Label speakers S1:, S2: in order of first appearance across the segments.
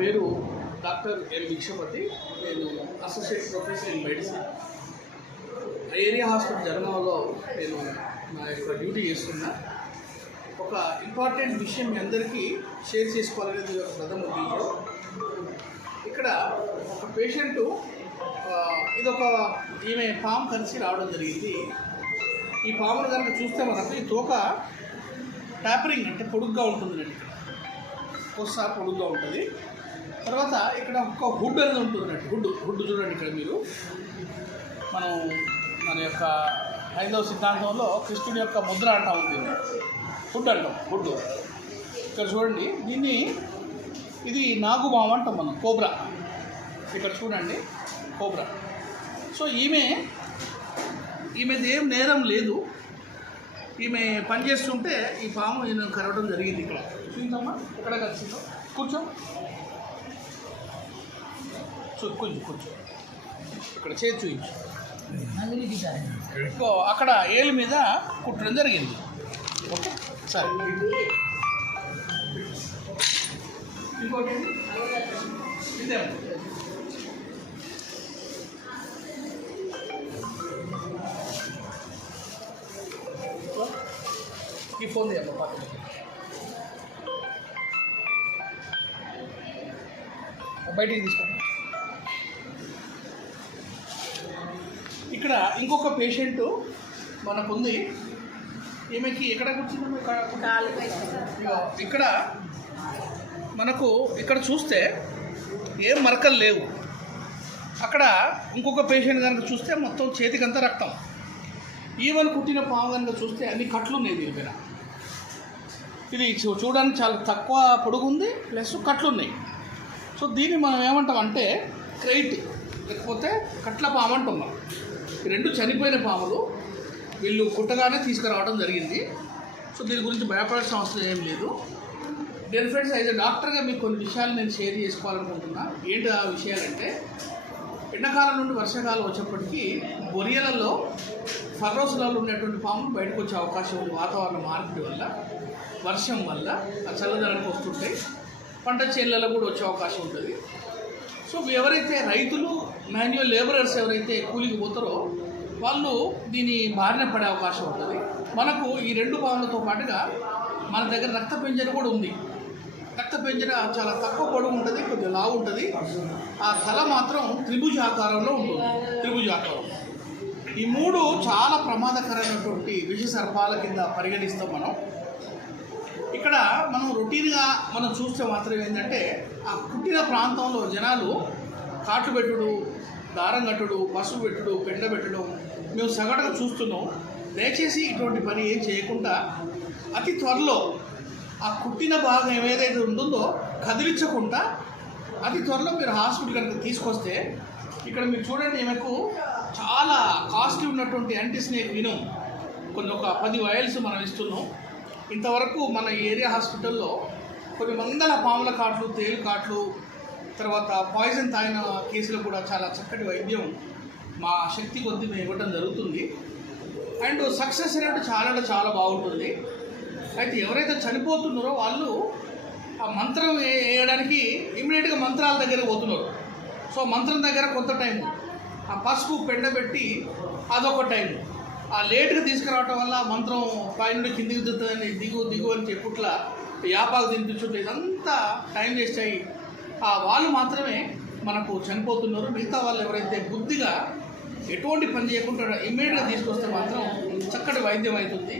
S1: పేరు doctor L Bhikshapathi. నేను associate professor in medicine. Area hospital జనగాంలో నేను నా యొక్క డ్యూటీ చేస్తున్నా. ఒక ఇంపార్టెంట్ విషయం మీ అందరికీ షేర్ చేసుకోవాలనేది ఒక ప్రథమ ఉద్దేశం. ఇక్కడ ఒక పేషెంట్ ఇదొక ఈమె పాము కలిసి రావడం జరిగింది. ఈ పామును కనుక చూస్తే మనకు ఈ తోక ట్యాపరింగ్ అంటే పొడుగ్గా ఉంటుంది అండి కొస్సా పొడుగ్గా ఉంటుంది. తర్వాత ఇక్కడ ఒక హుడ్ అనేది ఉంటుంది హుడ్ హుడ్ చూడండి ఇక్కడ మీరు. మనం మన యొక్క హైందవ సిద్ధాంతంలో కృష్ణుడి యొక్క ముద్ర అంటాం దీన్ని హుడ్ అంటాం హుడ్ ఇక్కడ చూడండి దీన్ని ఇది నాగుబామ అంటాం మనం కోబ్రా. ఇక్కడ చూడండి కోబ్రా. సో ఈమె ఈమెది ఏం నేరం లేదు. ఈమె పని చేస్తుంటే ఈ పాము నేను కరవడం జరిగింది ఇక్కడ. చూద్దామా ఎక్కడ కలిసిందో కూర్చో. చూ కొంచెం కొంచెం ఇక్కడ చేతి చూపించు ఇంకో అక్కడ ఏలు మీద కుట్టడం జరిగింది. ఓకే సరే. ఇంకోటి ఇదే. ఈ ఫోన్ తీయమ్మా పక్కన బయటికి తీసుకోండి ఇక్కడ ఇంకొక పేషెంట్ మనకుంది. ఈమెకి ఎక్కడ కూర్చుంది? ఇగో ఇక్కడ మనకు ఇక్కడ చూస్తే ఏం మరకలు లేవు. అక్కడ ఇంకొక పేషెంట్ కనుక చూస్తే మొత్తం చేతికంతా రక్తం. ఈవెన్ కుట్టిన పాము కనుక చూస్తే అన్ని కట్లు ఉన్నాయి దీని మీద. ఇది చూడడానికి చాలా తక్కువ పొడుగు ఉంది ప్లస్ కట్లు ఉన్నాయి సో దీన్ని మనం ఏమంటాం అంటే క్రైట్ లేకపోతే కట్ల పాము అంటాం మనం ఈ రెండు చనిపోయిన పాములు వీళ్ళు కుట్టగానే తీసుకురావడం జరిగింది. సో దీని గురించి భయపడాల్సిన అవసరం ఏం లేదు. డెన్ ఫ్రెండ్స్ యాజ్ డాక్టర్గా మీకు కొన్ని విషయాలు నేను షేర్ చేసుకోవాలనుకుంటున్నా. ఏంటి ఆ విషయాలంటే ఎండాకాలం నుండి వర్షాకాలం వచ్చేప్పటికీ బొరియలలో ఫర్రోసులలో ఉన్నటువంటి పాములు బయటకు వచ్చే అవకాశం ఉంది వాతావరణ మార్పిడి వల్ల వర్షం వల్ల ఆ చల్లదనానికి వస్తుంటాయి. పంట చేనులలో కూడా వచ్చే అవకాశం ఉంటుంది. సో ఎవరైతే రైతులు మాన్యువల్ లేబరర్స్ ఎవరైతే కూలికి పోతారో వాళ్ళు దీని బారిన పడే అవకాశం ఉంటుంది. మనకు ఈ రెండు భావనలతో పాటుగా మన దగ్గర రక్త పెంజన కూడా ఉంది. రక్త పెంజన చాలా తక్కువ పొడవు ఉంటుంది కొద్దిగా లావు ఉంటుంది. ఆ తల మాత్రం త్రిభుజ ఆకారంలో ఉంటుంది త్రిభుజ ఆకారం. ఈ మూడు చాలా ప్రమాదకరమైనటువంటి విష సర్పాల కింద పరిగణిస్తాం మనం. ఇక్కడ మనం రొటీన్గా మనం చూస్తే మాత్రం ఏంటంటే ఆ కుట్టిన ప్రాంతంలో జనాలు కాటు పెట్టుడు దారం కట్టుడు పసుపు పెట్టుడు పెండ పెట్టడం మేము సగటుగా చూస్తున్నాం. దయచేసి ఇటువంటి పని ఏం చేయకుండా అతి త్వరలో ఆ కుట్టిన భాగం ఏదైతే ఉంటుందో కదిలించకుండా అతి త్వరలో మీరు హాస్పిటల్ కనుక తీసుకొస్తే ఇక్కడ మీరు చూడండి ఈమెకు చాలా కాస్ట్లీ ఉన్నటువంటి యాంటీ స్నేక్ వినం. కొన్ని ఒక పది వయల్స్ మనం ఇస్తున్నాం. ఇంతవరకు మన ఏరియా హాస్పిటల్లో కొన్ని వందల పాముల కాట్లు తేలు కాట్లు తర్వాత పాయిజన్ తాగిన కేసులు కూడా చాలా చక్కటి వైద్యం మా శక్తి కొద్ది మేము ఇవ్వడం జరుగుతుంది. అండ్ సక్సెస్ రేట్ చాలా అంటే చాలా బాగుంటుంది. అయితే ఎవరైతే చనిపోతున్నారో వాళ్ళు ఆ మంత్రం వేయడానికి ఇమీడియట్గా మంత్రాల దగ్గర పోతున్నారు. సో మంత్రం దగ్గర కొంత టైం ఆ పసుపు పెండబెట్టి అదొక టైం ఆ లేట్గా తీసుకురావటం వల్ల మంత్రం పైనుండి కిందికి దిగుతుందని దిగు దిగు అని చెప్పుట్లా యాపాకు తినిపించుంటే ఇదంతా టైం వేస్ట్ అయ్యి ఆ వాళ్ళు మాత్రమే మనకు చనిపోతున్నారు. మిగతా వాళ్ళు ఎవరైతే బుద్ధిగా ఎటువంటి పని చేయకుండా ఇమ్మీడియట్గా తీసుకొస్తే మాత్రం చక్కటి వైద్యం అవుతుంది.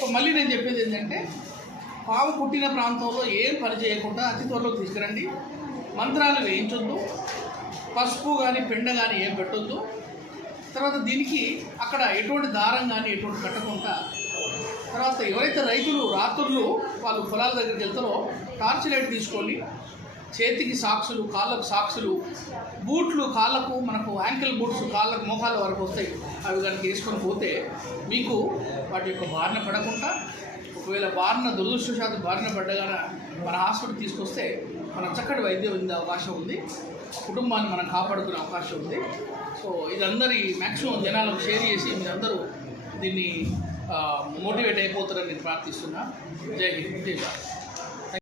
S1: సో మళ్ళీ నేను చెప్పేది ఏంటంటే పాము పుట్టిన ప్రాంతంలో ఏం పని చేయకుండా అతి త్వరలో తీసుకురండి. మంత్రాలు వేయించొద్దు. పసుపు కానీ పెండ కానీ ఏం పెట్టొద్దు. తర్వాత దీనికి అక్కడ ఎటువంటి దారం కానీ ఎటువంటి కట్టకుండా తర్వాత ఎవరైతే రైతులు రాత్రులు వాళ్ళు పొలాల దగ్గరికి వెళ్తారో టార్చ్ లైట్ తీసుకొని చేతికి సాక్సులు కాళ్ళకు సాక్సులు బూట్లు కాళ్ళకు మనకు యాంకిల్ బూట్స్ కాళ్ళకు మోకాళ్ళ వరకు వస్తాయి. అవి కనుక వేసుకొని పోతే మీకు వాటి యొక్క బారిన పడకుండా ఒకవేళ బారిన దురదృష్టశాత్తు బారిన పడ్డగాన మన హాస్పిటల్ తీసుకొస్తే మనం చక్కటి వైద్యం ఉండే అవకాశం ఉంది. కుటుంబాన్ని మనం కాపాడుకునే అవకాశం ఉంది. సో ఇదందరి మ్యాక్సిమం జనాలకు షేర్ చేసి మీరందరూ దీన్ని మోటివేట్ అయిపోతారని నేను ప్రార్థిస్తున్నా. జై హింద్. జై భారత్.